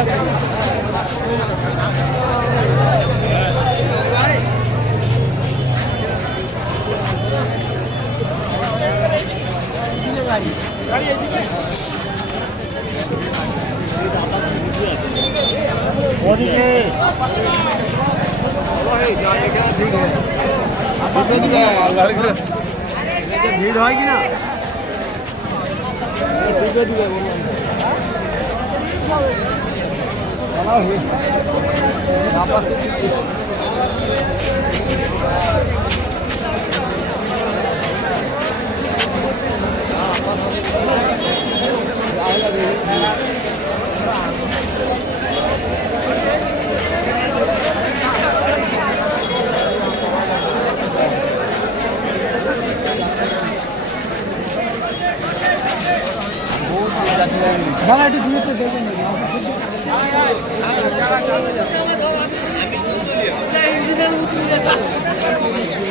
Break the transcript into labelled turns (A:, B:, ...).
A: ওদিকে ভিড় হয় কি না দিবে ভাড়া একটু দূরে তো দেখবেন
B: 내가 웃으면서.